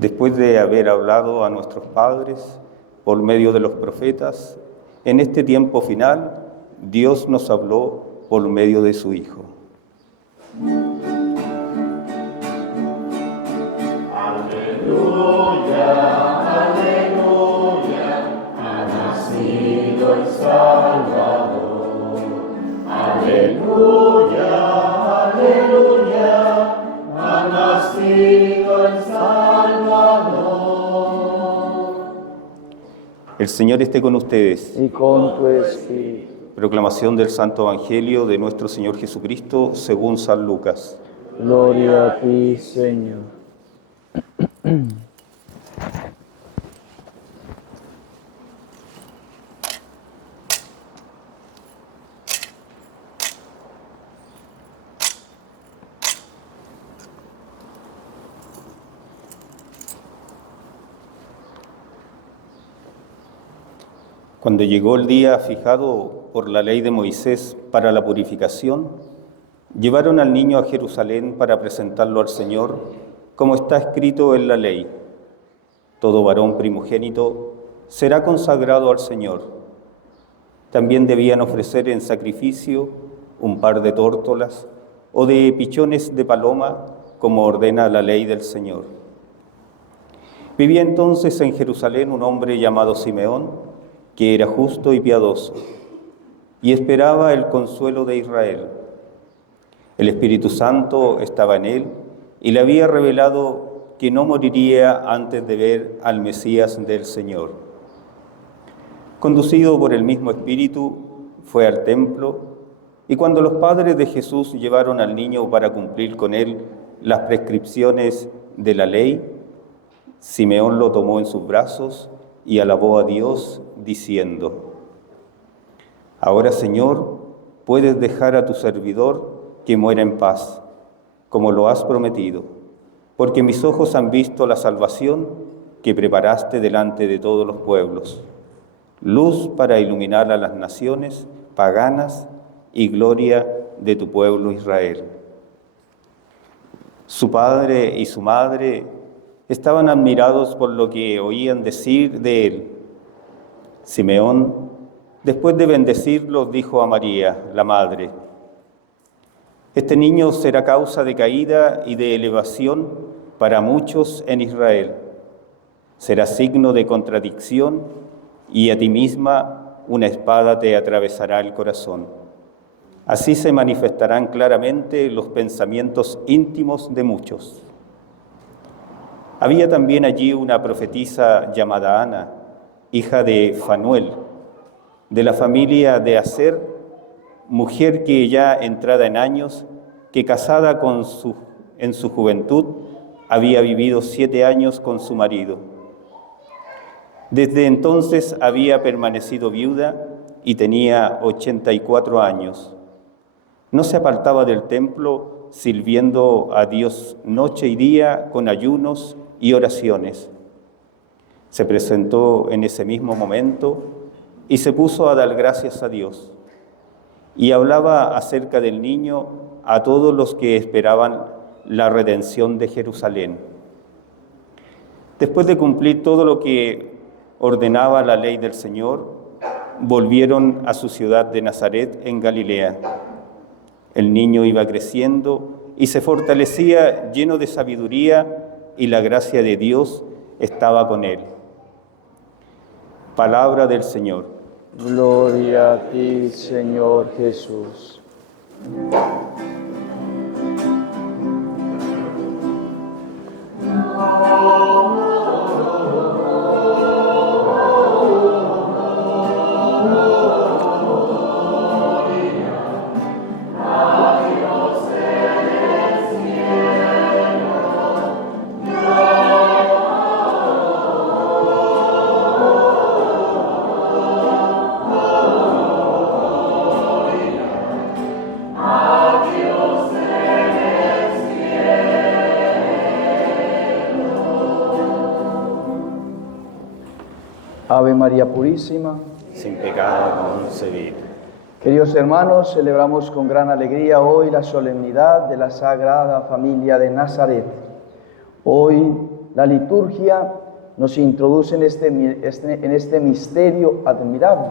Después de haber hablado a nuestros padres por medio de los profetas, en este tiempo final, Dios nos habló por medio de su Hijo. Aleluya, aleluya, ha nacido el Salvador. Aleluya, aleluya, ha nacido el Salvador. El Señor esté con ustedes. Y con tu espíritu. Proclamación del Santo Evangelio de nuestro Señor Jesucristo según San Lucas. Gloria a ti, Señor. Cuando llegó el día fijado por la ley de Moisés para la purificación, llevaron al niño a Jerusalén para presentarlo al Señor, como está escrito en la ley. Todo varón primogénito será consagrado al Señor. También debían ofrecer en sacrificio un par de tórtolas o de pichones de paloma, como ordena la ley del Señor. Vivía entonces en Jerusalén un hombre llamado Simeón, que era justo y piadoso, y esperaba el consuelo de Israel. El Espíritu Santo estaba en él, y le había revelado que no moriría antes de ver al Mesías del Señor. Conducido por el mismo Espíritu, fue al templo, y cuando los padres de Jesús llevaron al niño para cumplir con él las prescripciones de la ley, Simeón lo tomó en sus brazos y alabó a Dios, diciendo: Ahora, Señor, puedes dejar a tu servidor que muera en paz, como lo has prometido, porque mis ojos han visto la salvación que preparaste delante de todos los pueblos, luz para iluminar a las naciones paganas y gloria de tu pueblo Israel. Su padre y su madre estaban admirados por lo que oían decir de él. Simeón, después de bendecirlos, dijo a María, la madre: Este niño será causa de caída y de elevación para muchos en Israel. Será signo de contradicción y a ti misma una espada te atravesará el corazón. Así se manifestarán claramente los pensamientos íntimos de muchos. Había también allí una profetisa llamada Ana, hija de Fanuel, de la familia de Aser, mujer que ya entrada en años, que casada en su juventud, había vivido 7 años con su marido. Desde entonces había permanecido viuda y tenía 84 años. No se apartaba del templo, sirviendo a Dios noche y día con ayunos y oraciones. Se presentó en ese mismo momento y se puso a dar gracias a Dios. Y hablaba acerca del niño a todos los que esperaban la redención de Jerusalén. Después de cumplir todo lo que ordenaba la ley del Señor, volvieron a su ciudad de Nazaret en Galilea. El niño iba creciendo y se fortalecía lleno de sabiduría, y la gracia de Dios estaba con él. Palabra del Señor. Gloria a ti, Señor Jesús. Ave María Purísima. Sin pecado concebido. Queridos hermanos, celebramos con gran alegría hoy la solemnidad de la Sagrada Familia de Nazaret. Hoy la liturgia nos introduce en este misterio admirable.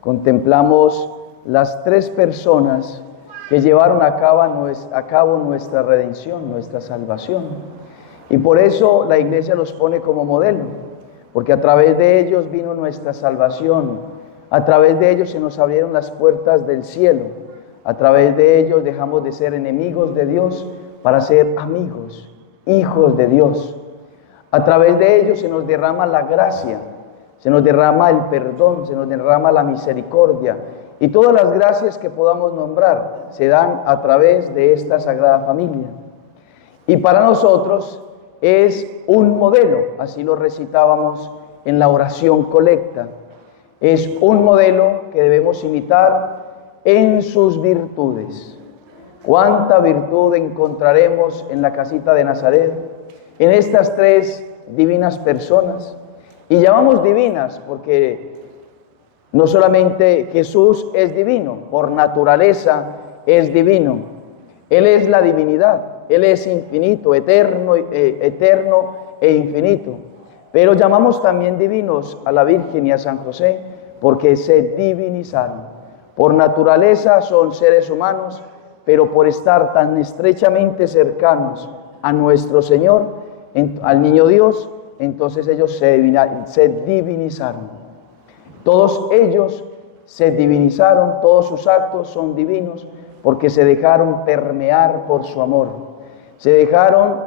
Contemplamos las tres personas que llevaron a cabo nuestra redención, nuestra salvación. Y por eso la Iglesia los pone como modelo, porque a través de ellos vino nuestra salvación, a través de ellos se nos abrieron las puertas del cielo, a través de ellos dejamos de ser enemigos de Dios para ser amigos, hijos de Dios. A través de ellos se nos derrama la gracia, se nos derrama el perdón, se nos derrama la misericordia. Y todas las gracias que podamos nombrar se dan a través de esta Sagrada Familia. Y para nosotros es un modelo, así lo recitábamos en la oración colecta. Es un modelo que debemos imitar en sus virtudes. ¿Cuánta virtud encontraremos en la casita de Nazaret? En estas tres divinas personas. Y llamamos divinas porque no solamente Jesús es divino, por naturaleza es divino. Él es la divinidad, Él es infinito, eterno e infinito. Pero llamamos también divinos a la Virgen y a San José porque se divinizaron. Por naturaleza son seres humanos, pero por estar tan estrechamente cercanos a nuestro Señor, al Niño Dios, entonces ellos se divinizaron. Todos ellos se divinizaron, todos sus actos son divinos porque se dejaron permear por su amor. Se dejaron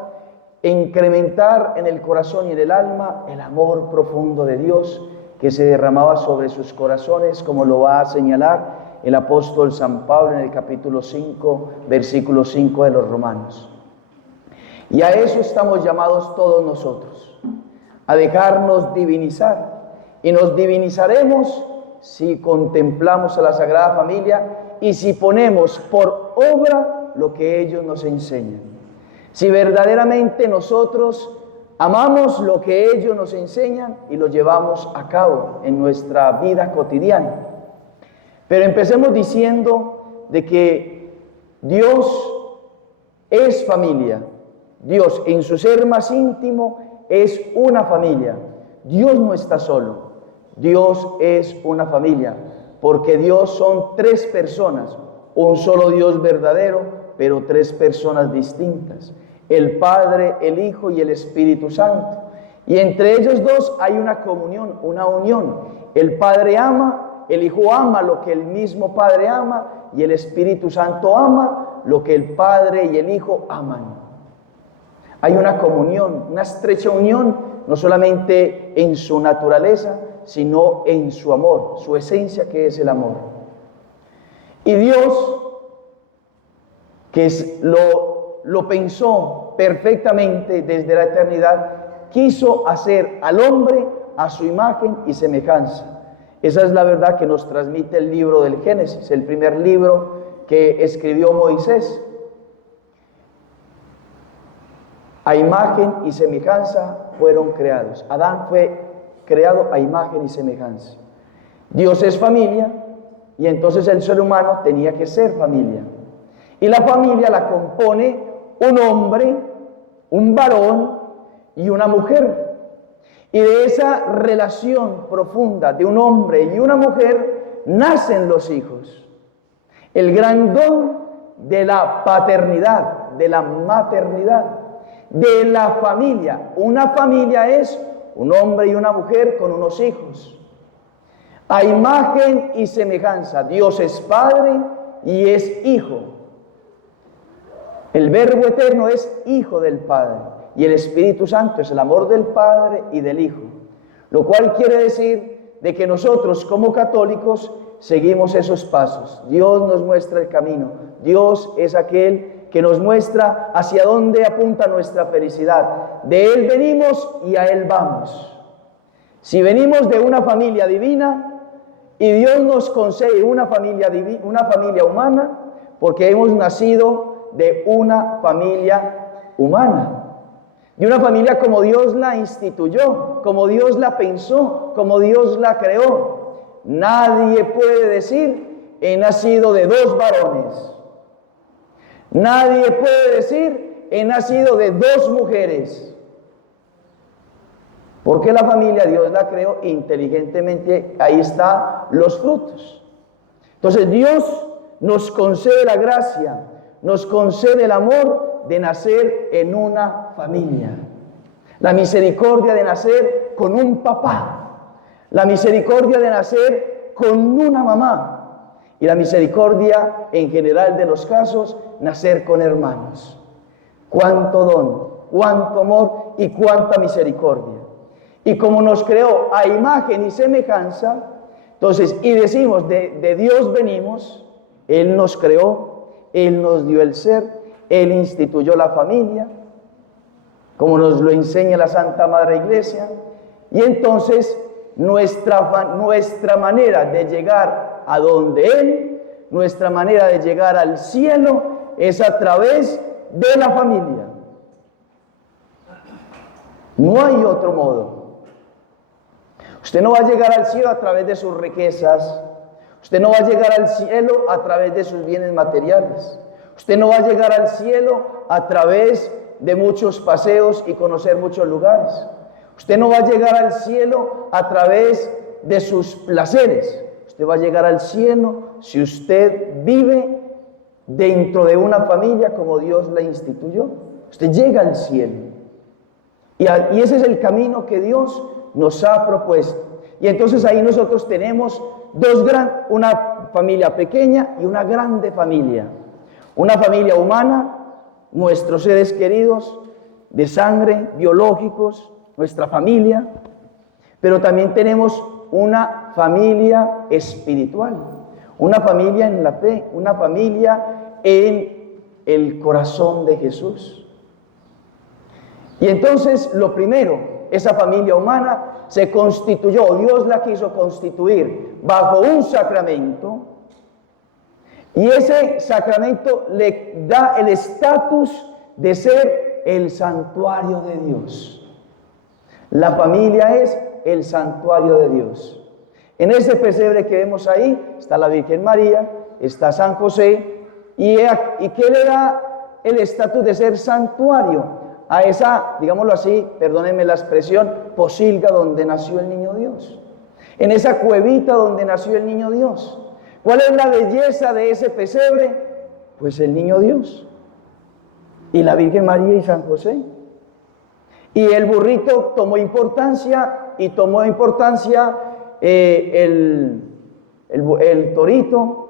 incrementar en el corazón y en el alma el amor profundo de Dios que se derramaba sobre sus corazones, como lo va a señalar el apóstol San Pablo en el capítulo 5, versículo 5 de los Romanos. Y a eso estamos llamados todos nosotros, a dejarnos divinizar. Y nos divinizaremos si contemplamos a la Sagrada Familia y si ponemos por obra lo que ellos nos enseñan. Si verdaderamente nosotros amamos lo que ellos nos enseñan y lo llevamos a cabo en nuestra vida cotidiana. Pero empecemos diciendo de que Dios es familia. Dios en su ser más íntimo es una familia. Dios no está solo. Dios es una familia, porque Dios son tres personas, un solo Dios verdadero, pero tres personas distintas, el Padre, el Hijo y el Espíritu Santo. Y entre ellos dos hay una comunión, una unión. El Padre ama, el Hijo ama lo que el mismo Padre ama, y el Espíritu Santo ama lo que el Padre y el Hijo aman. Hay una comunión, una estrecha unión, no solamente en su naturaleza, sino en su amor, su esencia que es el amor. Y Dios, que lo pensó perfectamente desde la eternidad, quiso hacer al hombre a su imagen y semejanza. Esa es la verdad que nos transmite el libro del Génesis, el primer libro que escribió Moisés. A imagen y semejanza fueron creados. Adán fue creado a imagen y semejanza. Dios es familia y entonces el ser humano tenía que ser familia. Y la familia la compone un hombre, un varón y una mujer. Y de esa relación profunda de un hombre y una mujer nacen los hijos. El gran don de la paternidad, de la maternidad, de la familia. Una familia es un hombre y una mujer con unos hijos. A imagen y semejanza. Dios es Padre y es Hijo. El Verbo eterno es Hijo del Padre. Y el Espíritu Santo es el amor del Padre y del Hijo. Lo cual quiere decir de que nosotros como católicos seguimos esos pasos. Dios nos muestra el camino. Dios es aquel que nos muestra hacia dónde apunta nuestra felicidad. De Él venimos y a Él vamos. Si venimos de una familia divina y Dios nos concede una familia humana, porque hemos nacido de una familia humana. De una familia como Dios la instituyó, como Dios la pensó, como Dios la creó. Nadie puede decir, he nacido de dos varones. Nadie puede decir, he nacido de dos mujeres. Porque la familia Dios la creó inteligentemente, ahí están los frutos. Entonces Dios nos concede la gracia, nos concede el amor de nacer en una familia. La misericordia de nacer con un papá, la misericordia de nacer con una mamá y la misericordia en general de los casos, nacer con hermanos. Cuánto don, cuánto amor y cuánta misericordia. Y como nos creó a imagen y semejanza, entonces, y decimos, de Dios venimos, Él nos creó, Él nos dio el ser, Él instituyó la familia, como nos lo enseña la Santa Madre Iglesia, y entonces nuestra manera de llegar a donde Él, nuestra manera de llegar al cielo, es a través de la familia. No hay otro modo. Usted no va a llegar al cielo a través de sus riquezas. Usted no va a llegar al cielo a través de sus bienes materiales. Usted no va a llegar al cielo a través de muchos paseos y conocer muchos lugares. Usted no va a llegar al cielo a través de sus placeres. Usted va a llegar al cielo si usted vive dentro de una familia como Dios la instituyó. Usted llega al cielo. Y ese es el camino que Dios nos ha propuesto. Y entonces ahí nosotros tenemos una familia pequeña y una grande familia. Una familia humana, nuestros seres queridos, de sangre, biológicos, nuestra familia. Pero también tenemos una familia espiritual, una familia en la fe, una familia en el corazón de Jesús. Y entonces lo primero, esa familia humana se constituyó, Dios la quiso constituir bajo un sacramento, y ese sacramento le da el estatus de ser el santuario de Dios. La familia es el santuario de Dios. En ese pesebre que vemos ahí está la Virgen María, está San José, y ¿qué le da el estatus de ser santuario? A esa, digámoslo así, perdónenme la expresión, posilga donde nació el niño Dios. En esa cuevita donde nació el niño Dios. ¿Cuál es la belleza de ese pesebre? Pues el niño Dios. Y la Virgen María y San José. Y el burrito tomó importancia, y tomó importancia el torito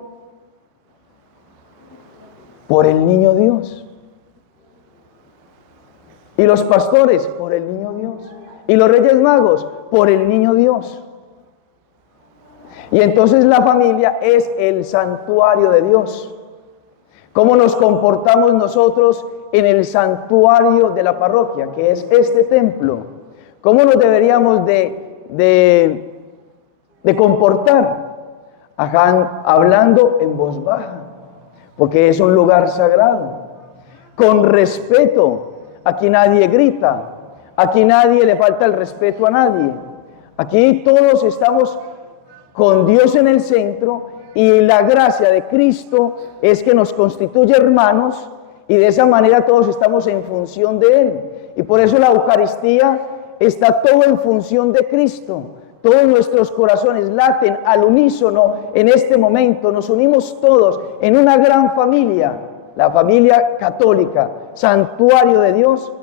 por el niño Dios. Y los pastores, por el niño Dios. Y los reyes magos, por el niño Dios. Y entonces la familia es el santuario de Dios. ¿Cómo nos comportamos nosotros en el santuario de la parroquia, que es este templo? ¿Cómo nos deberíamos de comportar? Hablando en voz baja, porque es un lugar sagrado. Con respeto. Aquí nadie grita, aquí nadie le falta el respeto a nadie. Aquí todos estamos con Dios en el centro, y la gracia de Cristo es que nos constituye hermanos, y de esa manera todos estamos en función de Él. Y por eso la Eucaristía está todo en función de Cristo. Todos nuestros corazones laten al unísono en este momento. Nos unimos todos en una gran familia, la familia católica, santuario de Dios,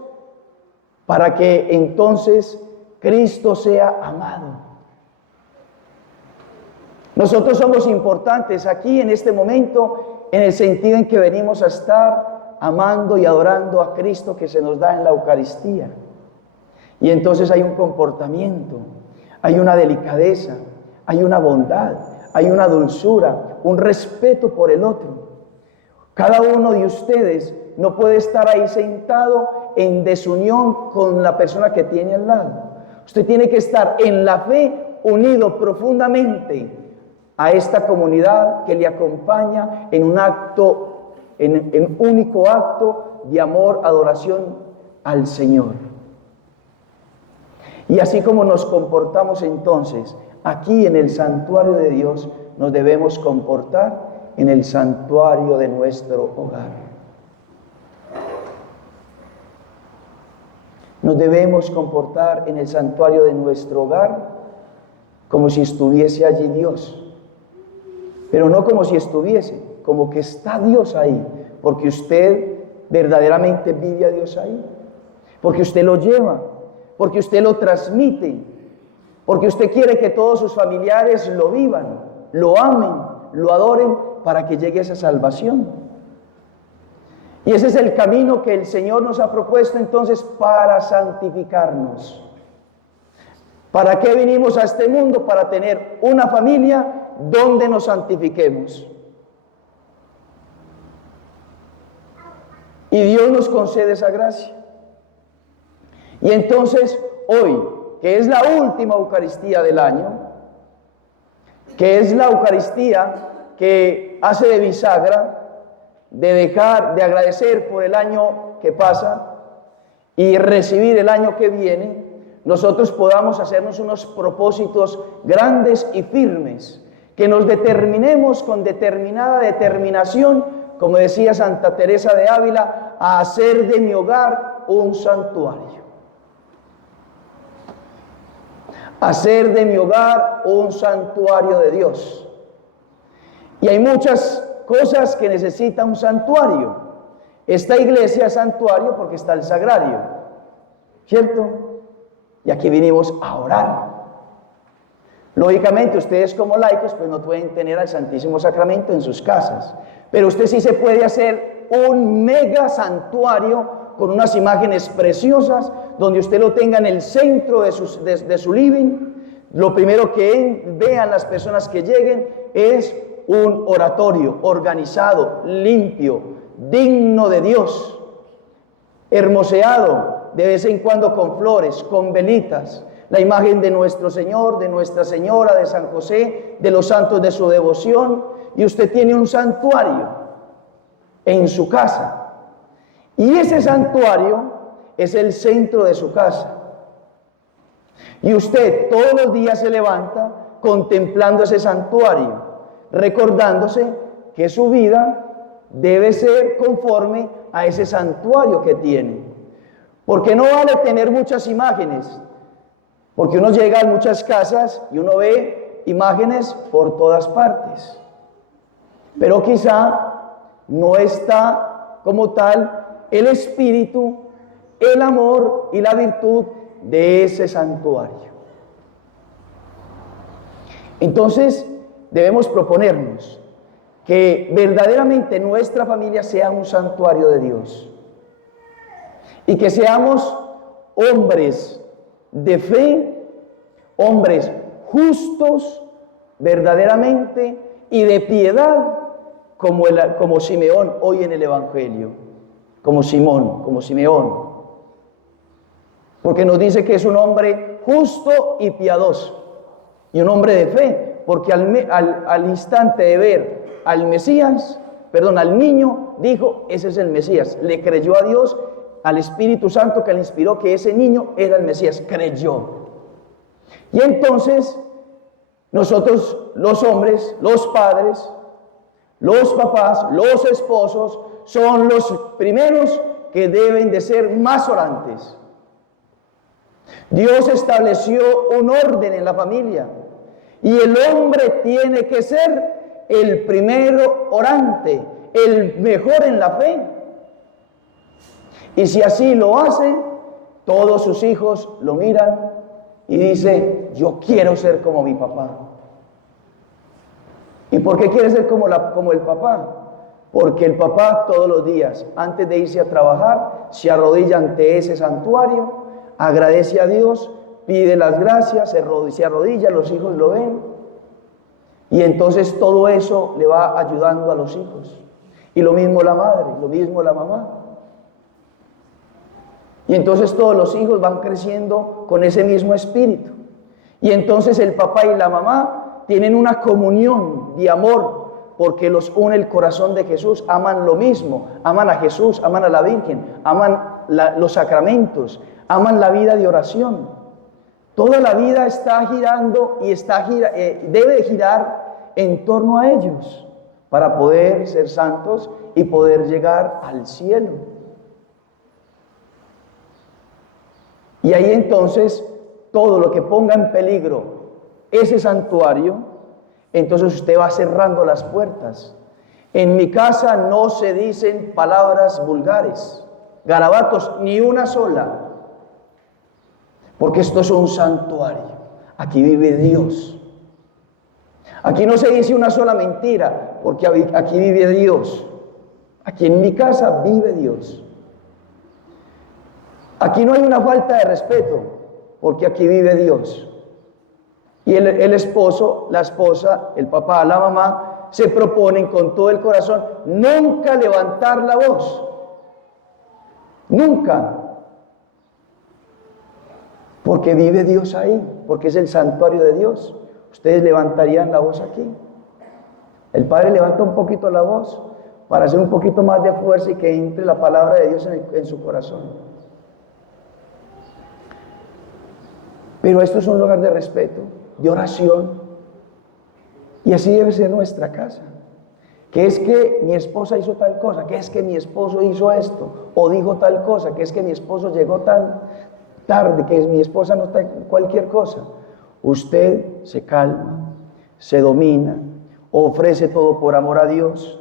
para que entonces Cristo sea amado. Nosotros somos importantes aquí en este momento, en el sentido en que venimos a estar amando y adorando a Cristo que se nos da en la Eucaristía. Y entonces hay un comportamiento, hay una delicadeza, hay una bondad, hay una dulzura, un respeto por el otro. Cada uno de ustedes no puede estar ahí sentado en desunión con la persona que tiene al lado. Usted tiene que estar en la fe unido profundamente a esta comunidad que le acompaña en un acto, en único acto de amor, adoración al Señor. Y así como nos comportamos entonces aquí en el santuario de Dios, nos debemos comportar en el santuario de nuestro hogar. Nos debemos comportar en el santuario de nuestro hogar como si estuviese allí Dios. Pero no como si estuviese, como que está Dios ahí, porque usted verdaderamente vive a Dios ahí, porque usted lo lleva, porque usted lo transmite, porque usted quiere que todos sus familiares lo vivan, lo amen, lo adoren para que llegue esa salvación. Y ese es el camino que el Señor nos ha propuesto entonces para santificarnos. ¿Para qué vinimos a este mundo? Para tener una familia donde nos santifiquemos. Y Dios nos concede esa gracia. Y entonces hoy, que es la última Eucaristía del año, que es la Eucaristía que hace de bisagra, de agradecer por el año que pasa y recibir el año que viene, nosotros podamos hacernos unos propósitos grandes y firmes, que nos determinemos con determinada determinación, como decía Santa Teresa de Ávila, a hacer de mi hogar un santuario. Hacer de mi hogar un santuario de Dios. Y hay muchas cosas que necesita un santuario. Esta iglesia es santuario porque está el sagrario, ¿cierto? Y aquí vinimos a orar. Lógicamente, ustedes como laicos pues no pueden tener al Santísimo Sacramento en sus casas, pero usted sí se puede hacer un mega santuario con unas imágenes preciosas, donde usted lo tenga en el centro de su living. Lo primero que vean las personas que lleguen es un oratorio organizado, limpio, digno de Dios, hermoseado de vez en cuando con flores, con velitas, la imagen de nuestro Señor, de Nuestra Señora, de San José, de los santos de su devoción, y usted tiene un santuario en su casa. Y ese santuario es el centro de su casa. Y usted todos los días se levanta contemplando ese santuario, recordándose que su vida debe ser conforme a ese santuario que tiene. Porque no vale tener muchas imágenes, porque uno llega a muchas casas y uno ve imágenes por todas partes, pero quizá no está como tal el espíritu, el amor y la virtud de ese santuario. Entonces debemos proponernos que verdaderamente nuestra familia sea un santuario de Dios y que seamos hombres de fe, hombres justos verdaderamente y de piedad, como Simeón hoy en el Evangelio, como Simeón, porque nos dice que es un hombre justo y piadoso y un hombre de fe, porque al instante de ver al niño, dijo, ese es el Mesías. Le creyó a Dios, al Espíritu Santo que le inspiró que ese niño era el Mesías, creyó. Y entonces, nosotros los hombres, los padres, los papás, los esposos, son los primeros que deben de ser más orantes. Dios estableció un orden en la familia y el hombre tiene que ser el primero orante, el mejor en la fe. Y si así lo hace, todos sus hijos lo miran y dicen, yo quiero ser como mi papá. ¿Y por qué quiere ser como el papá? Porque el papá todos los días, antes de irse a trabajar, se arrodilla ante ese santuario, agradece a Dios, pide las gracias, se arrodilla, los hijos lo ven. Y entonces todo eso le va ayudando a los hijos. Y lo mismo la madre, lo mismo la mamá. Y entonces todos los hijos van creciendo con ese mismo espíritu. Y entonces el papá y la mamá tienen una comunión de amor, porque los une el corazón de Jesús, aman lo mismo, aman a Jesús, aman a la Virgen, aman los sacramentos, aman la vida de oración. Toda la vida está girando y debe girar en torno a ellos para poder ser santos y poder llegar al cielo. Y ahí entonces todo lo que ponga en peligro ese santuario, entonces usted va cerrando las puertas. En mi casa no se dicen palabras vulgares, garabatos, ni una sola, porque esto es un santuario. Aquí vive Dios. Aquí no se dice una sola mentira, porque aquí vive Dios. Aquí en mi casa vive Dios. Aquí no hay una falta de respeto, porque aquí vive Dios. Y el esposo, la esposa, el papá, la mamá, se proponen con todo el corazón nunca levantar la voz. Nunca. Porque vive Dios ahí, porque es el santuario de Dios. Ustedes levantarían la voz aquí. El padre levanta un poquito la voz para hacer un poquito más de fuerza y que entre la palabra de Dios en su corazón. Pero esto es un lugar de respeto, de oración. Y así debe ser nuestra casa. Que es que mi esposa hizo tal cosa, que es que mi esposo hizo esto, o dijo tal cosa, que es que mi esposo llegó tan tarde, que mi esposa no está cualquier cosa. Usted se calma, se domina, ofrece todo por amor a Dios.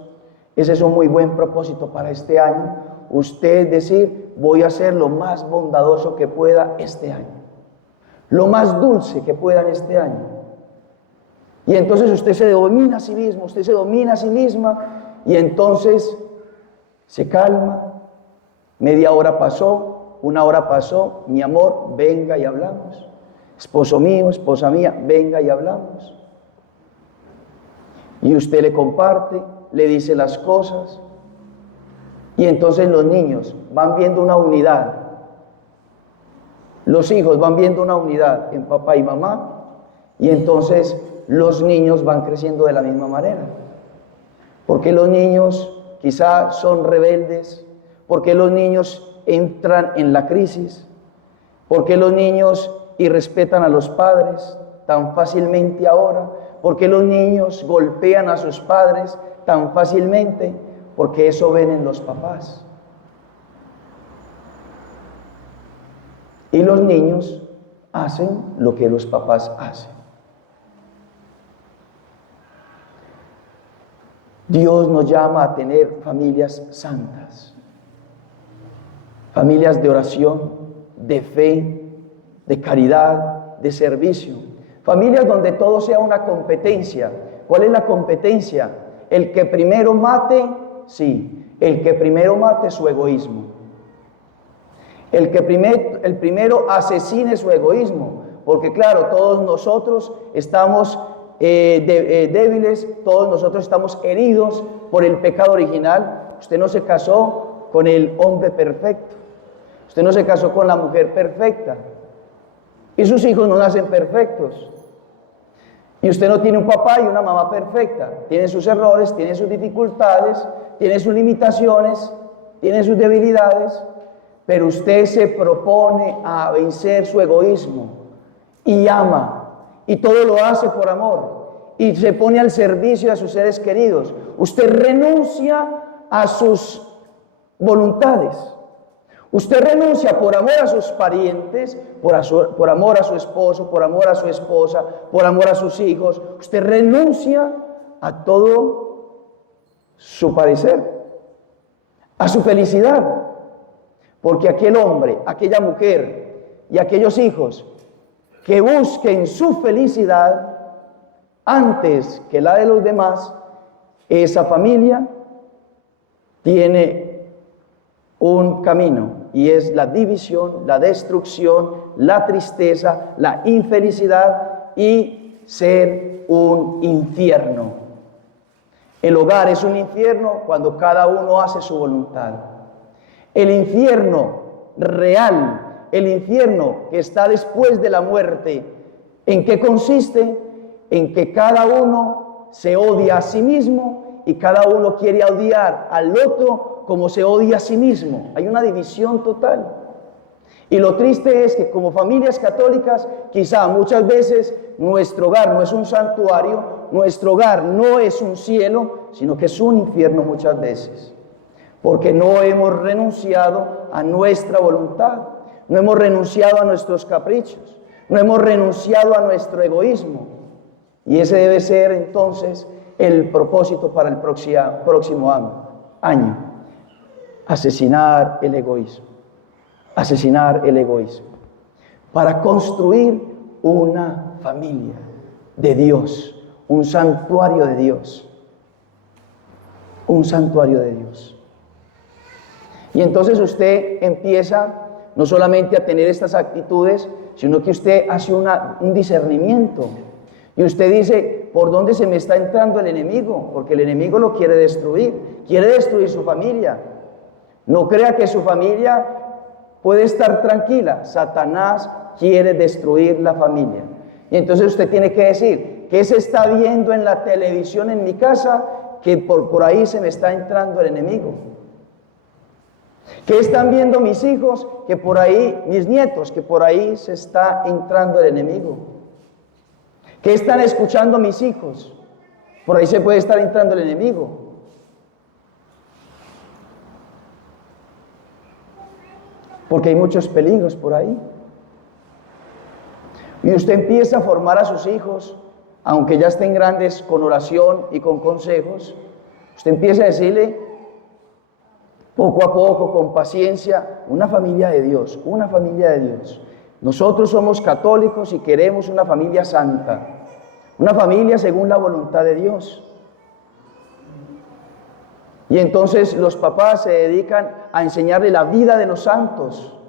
Ese es un muy buen propósito para este año. Usted decir, voy a ser lo más bondadoso que pueda este año, lo más dulce que pueda en este año. Y entonces usted se domina a sí mismo, usted se domina a sí misma, y entonces se calma. Media hora pasó, una hora pasó, mi amor, venga y hablamos. Esposo mío, esposa mía, venga y hablamos. Y usted le comparte, le dice las cosas, y entonces los niños van viendo una unidad. Los hijos van viendo una unidad en papá y mamá, y entonces los niños van creciendo de la misma manera. Porque los niños quizá son rebeldes, porque los niños entran en la crisis, porque los niños irrespetan a los padres tan fácilmente ahora, porque los niños golpean a sus padres tan fácilmente, porque eso ven en los papás. Y los niños hacen lo que los papás hacen. Dios nos llama a tener familias santas, familias de oración, de fe, de caridad, de servicio, familias donde todo sea una competencia. ¿Cuál es la competencia? El que primero mate, sí, el que primero mate su egoísmo. El primero asesine su egoísmo, porque claro, todos nosotros estamos débiles, todos nosotros estamos heridos por el pecado original. Usted no se casó con el hombre perfecto, usted no se casó con la mujer perfecta, y sus hijos no nacen perfectos. Y usted no tiene un papá y una mamá perfecta, tiene sus errores, tiene sus dificultades, tiene sus limitaciones, tiene sus debilidades, pero usted se propone a vencer su egoísmo y ama, y todo lo hace por amor, y se pone al servicio de sus seres queridos. Usted renuncia a sus voluntades, usted renuncia por amor a sus parientes, por amor a su esposo, por amor a su esposa, por amor a sus hijos. Usted renuncia a todo su parecer, a su felicidad. Porque aquel hombre, aquella mujer y aquellos hijos que busquen su felicidad antes que la de los demás, esa familia tiene un camino, y es la división, la destrucción, la tristeza, la infelicidad y ser un infierno. El hogar es un infierno cuando cada uno hace su voluntad. El infierno real, el infierno que está después de la muerte, ¿en qué consiste? En que cada uno se odia a sí mismo y cada uno quiere odiar al otro como se odia a sí mismo. Hay una división total. Y lo triste es que como familias católicas, quizá muchas veces nuestro hogar no es un santuario, nuestro hogar no es un cielo, sino que es un infierno muchas veces. Porque no hemos renunciado a nuestra voluntad. no hemos renunciado a nuestros caprichos, no hemos renunciado a nuestro egoísmo. Y ese debe ser entonces el propósito para el próximo año. Asesinar el egoísmo. Asesinar el egoísmo. Para construir una familia de Dios, un santuario de Dios. Un santuario de Dios. Y entonces usted empieza no solamente a tener estas actitudes, sino que usted hace un discernimiento. Y usted dice, ¿por dónde se me está entrando el enemigo? Porque el enemigo lo quiere destruir su familia. No crea que su familia puede estar tranquila. Satanás quiere destruir la familia. Y entonces usted tiene que decir, ¿qué se está viendo en la televisión en mi casa? Que por ahí se me está entrando el enemigo. ¿Qué están viendo mis hijos? Que por ahí, mis nietos, que por ahí se está entrando el enemigo. ¿Qué están escuchando mis hijos? Por ahí se puede estar entrando el enemigo. Porque hay muchos peligros por ahí. Y usted empieza a formar a sus hijos, aunque ya estén grandes, con oración y con consejos. Usted empieza a decirle, poco a poco, con paciencia, una familia de Dios, una familia de Dios. Nosotros somos católicos y queremos una familia santa, una familia según la voluntad de Dios. Y entonces los papás se dedican a enseñarle la vida de los santos,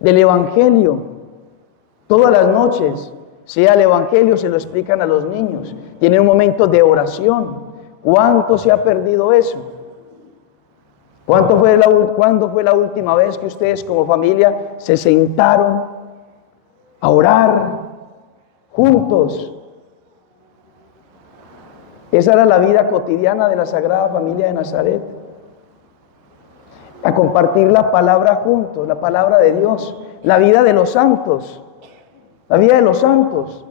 del Evangelio. Todas las noches, sea el Evangelio, se lo explican a los niños. Tienen un momento de oración. ¿Cuánto se ha perdido eso? ¿Cuándo fue la última vez que ustedes como familia se sentaron a orar juntos? Esa era la vida cotidiana de la Sagrada Familia de Nazaret. A compartir la palabra juntos, la palabra de Dios, la vida de los santos, la vida de los santos.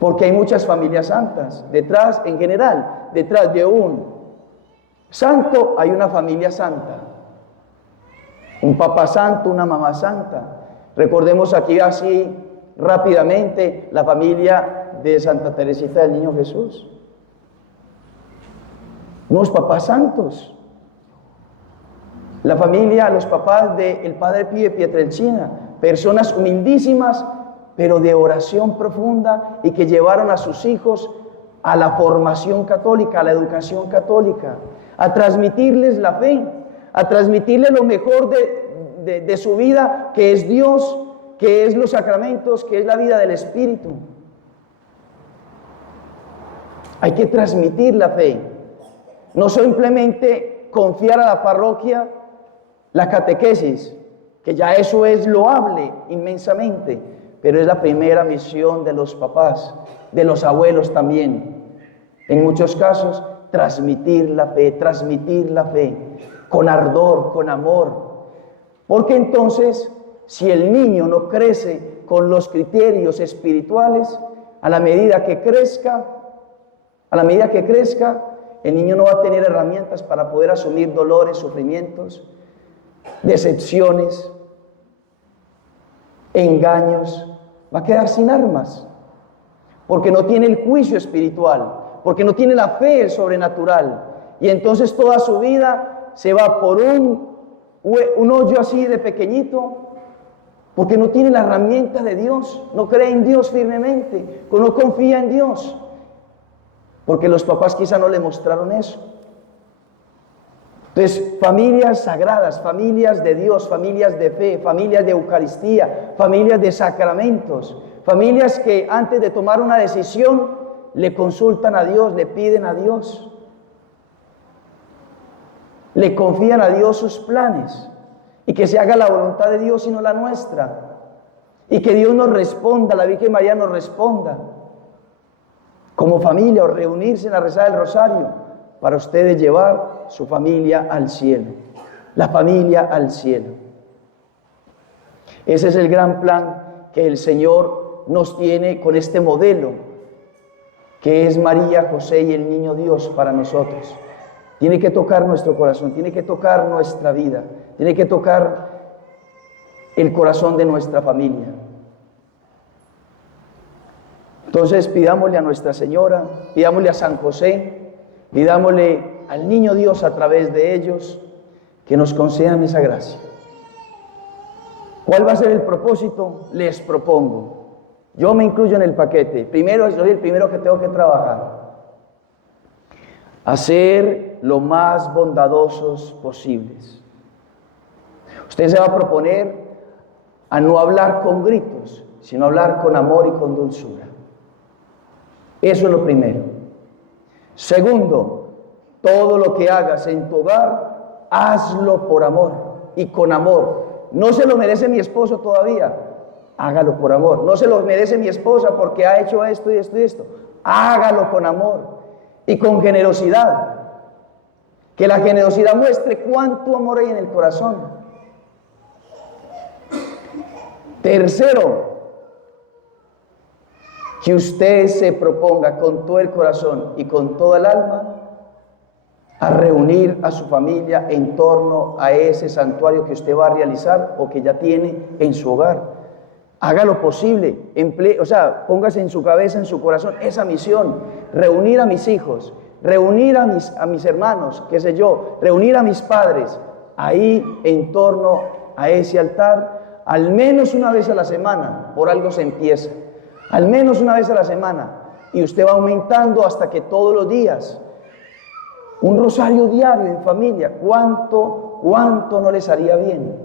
Porque hay muchas familias santas. Detrás, en general, detrás de un santo hay una familia santa. Un papá santo, una mamá santa. Recordemos aquí así rápidamente la familia de Santa Teresita del Niño Jesús. Unos papás santos. La familia, los papás del Padre Pío de Pietrelcina, personas humildísimas, pero de oración profunda y que llevaron a sus hijos a la formación católica, a la educación católica, a transmitirles la fe, a transmitirles lo mejor de su vida, que es Dios, que es los sacramentos, que es la vida del Espíritu. Hay que transmitir la fe, no simplemente confiar a la parroquia la catequesis, que ya eso es loable inmensamente, pero es la primera misión de los papás, de los abuelos también. En muchos casos, transmitir la fe con ardor, con amor. Porque entonces, si el niño no crece con los criterios espirituales, a la medida que crezca, el niño no va a tener herramientas para poder asumir dolores, sufrimientos, decepciones, engaños. Va a quedar sin armas, porque no tiene el juicio espiritual, porque no tiene la fe sobrenatural. Y entonces toda su vida se va por un hoyo así de pequeñito, porque no tiene la herramienta de Dios, no cree en Dios firmemente, no confía en Dios, porque los papás quizá no le mostraron eso. Entonces, familias sagradas, familias de Dios, familias de fe, familias de Eucaristía, familias de sacramentos, familias que antes de tomar una decisión le consultan a Dios, le piden a Dios, le confían a Dios sus planes y que se haga la voluntad de Dios y no la nuestra, y que Dios nos responda, la Virgen María nos responda como familia, o reunirse en la rezada del rosario para ustedes llevar su familia al cielo, la familia al cielo. Ese es el gran plan que el Señor nos tiene con este modelo, que es María, José y el Niño Dios para nosotros. Tiene que tocar nuestro corazón, tiene que tocar nuestra vida, tiene que tocar el corazón de nuestra familia. Entonces pidámosle a Nuestra Señora, pidámosle a San José, pidámosle al Niño Dios a través de ellos, que nos concedan esa gracia. ¿Cuál va a ser el propósito? Les propongo. Yo me incluyo en el paquete. Primero, soy el primero que tengo que trabajar. Hacer lo más bondadosos posibles. Usted se va a proponer a no hablar con gritos, sino hablar con amor y con dulzura. Eso es lo primero. Segundo, todo lo que hagas en tu hogar, hazlo por amor y con amor. No se lo merece mi esposo todavía, hágalo por amor. No se lo merece mi esposa porque ha hecho esto y esto y esto, hágalo con amor y con generosidad. Que la generosidad muestre cuánto amor hay en el corazón. Tercero, que usted se proponga con todo el corazón y con toda el alma a reunir a su familia en torno a ese santuario que usted va a realizar o que ya tiene en su hogar. Haga lo posible, póngase en su cabeza, en su corazón esa misión, reunir a mis hijos, reunir a mis hermanos, qué sé yo, reunir a mis padres ahí en torno a ese altar, al menos una vez a la semana. Por algo se empieza, al menos una vez a la semana, y usted va aumentando hasta que todos los días. Un rosario diario en familia, ¿cuánto no les haría bien?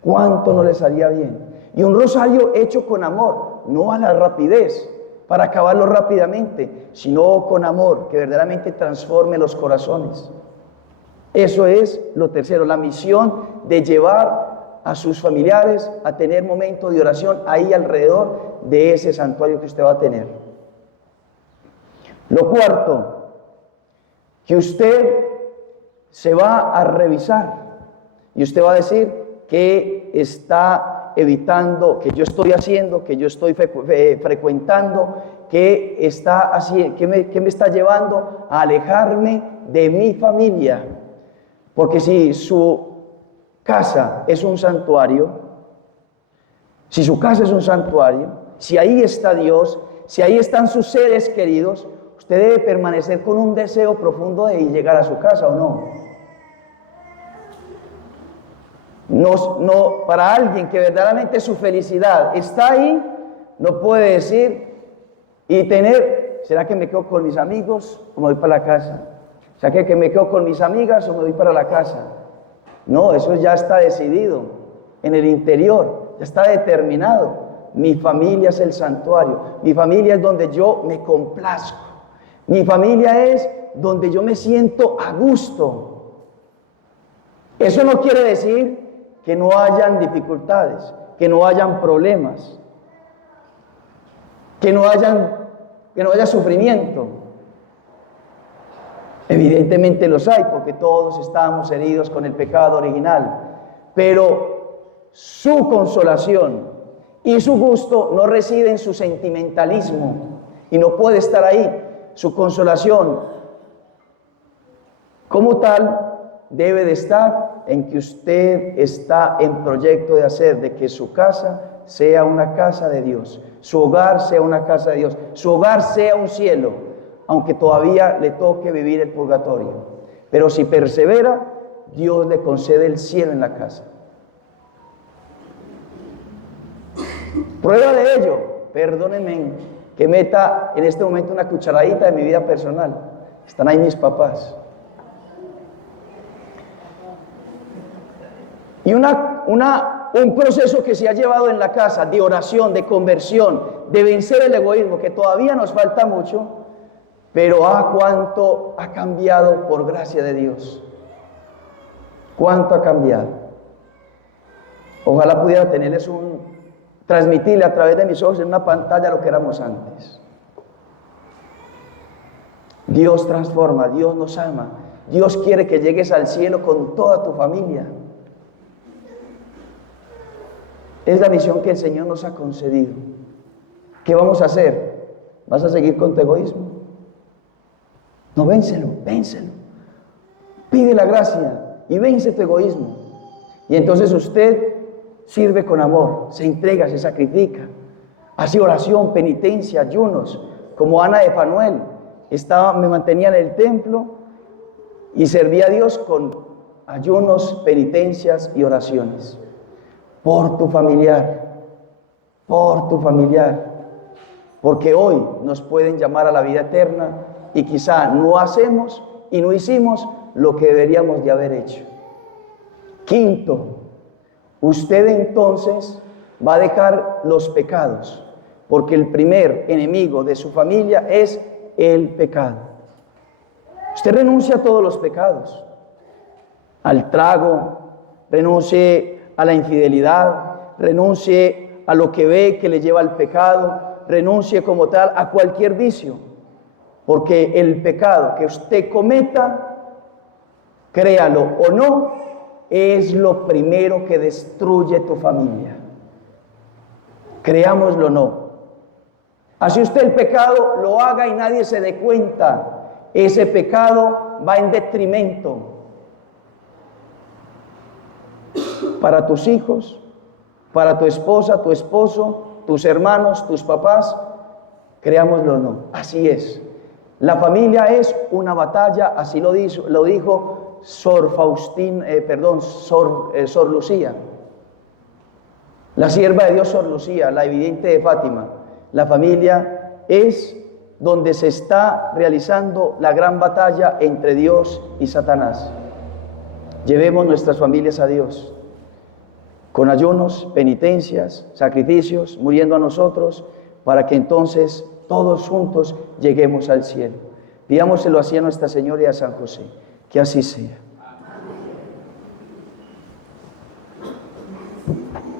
¿Cuánto no les haría bien? Y un rosario hecho con amor, no a la rapidez, para acabarlo rápidamente, sino con amor, que verdaderamente transforme los corazones. Eso es lo tercero, la misión de llevar a sus familiares a tener momentos de oración ahí alrededor de ese santuario que usted va a tener. Lo cuarto, que usted se va a revisar y usted va a decir qué está evitando, que yo estoy haciendo, que yo estoy frecuentando, qué me está llevando a alejarme de mi familia. Porque si su casa es un santuario, si su casa es un santuario, si ahí está Dios, si ahí están sus seres queridos, usted debe permanecer con un deseo profundo de llegar a su casa, ¿o no? No, para alguien que verdaderamente su felicidad está ahí, no puede decir ¿será que me quedo con mis amigos o me voy para la casa? ¿Será que me quedo con mis amigas o me voy para la casa? No, eso ya está decidido en el interior, ya está determinado. Mi familia es el santuario, mi familia es donde yo me complazco. Mi familia es donde yo me siento a gusto. Eso no quiere decir que no hayan dificultades, que no hayan problemas, que no haya sufrimiento. Evidentemente los hay, porque todos estamos heridos con el pecado original. Pero su consolación y su gusto no reside en su sentimentalismo y no puede estar ahí. Su consolación como tal debe de estar en que usted está en proyecto de hacer de que su casa sea una casa de Dios, su hogar sea una casa de Dios, su hogar sea un cielo, aunque todavía le toque vivir el purgatorio. Pero si persevera, Dios le concede el cielo en la casa. Prueba de ello, perdónenme que meta en este momento una cucharadita de mi vida personal. Están ahí mis papás. Y un proceso que se ha llevado en la casa de oración, de conversión, de vencer el egoísmo, que todavía nos falta mucho, pero cuánto ha cambiado por gracia de Dios. Cuánto ha cambiado. Ojalá pudiera transmitirle a través de mis ojos en una pantalla lo que éramos antes. Dios transforma, Dios nos ama, Dios quiere que llegues al cielo con toda tu familia. Es la misión que el Señor nos ha concedido. ¿Qué vamos a hacer? ¿Vas a seguir con tu egoísmo? No, vénselo. Pide la gracia y vence tu egoísmo. Y entonces usted sirve con amor, se entrega, se sacrifica. Hace oración, penitencia, ayunos, como Ana de Fanuel. Me mantenía en el templo y servía a Dios con ayunos, penitencias y oraciones. Por tu familiar, porque hoy nos pueden llamar a la vida eterna y quizá no hacemos y no hicimos lo que deberíamos de haber hecho. Quinto, usted entonces va a dejar los pecados, porque el primer enemigo de su familia es el pecado. Usted renuncia a todos los pecados, al trago, renuncie a la infidelidad, renuncie a lo que ve que le lleva al pecado, renuncie como tal a cualquier vicio, porque el pecado que usted cometa, créalo o no, es lo primero que destruye tu familia. Creámoslo o no. Así usted el pecado lo haga y nadie se dé cuenta, ese pecado va en detrimento para tus hijos, para tu esposa, tu esposo, tus hermanos, tus papás. Creámoslo o no, así es. La familia es una batalla, así lo dijo Sor Lucía, la sierva de Dios Sor Lucía, la evidente de Fátima. La familia es donde se está realizando la gran batalla entre Dios y Satanás. Llevemos nuestras familias a Dios, con ayunos, penitencias, sacrificios, muriendo a nosotros, para que entonces todos juntos lleguemos al cielo. Pidámoselo así a Nuestra Señora y a San José, que así sea.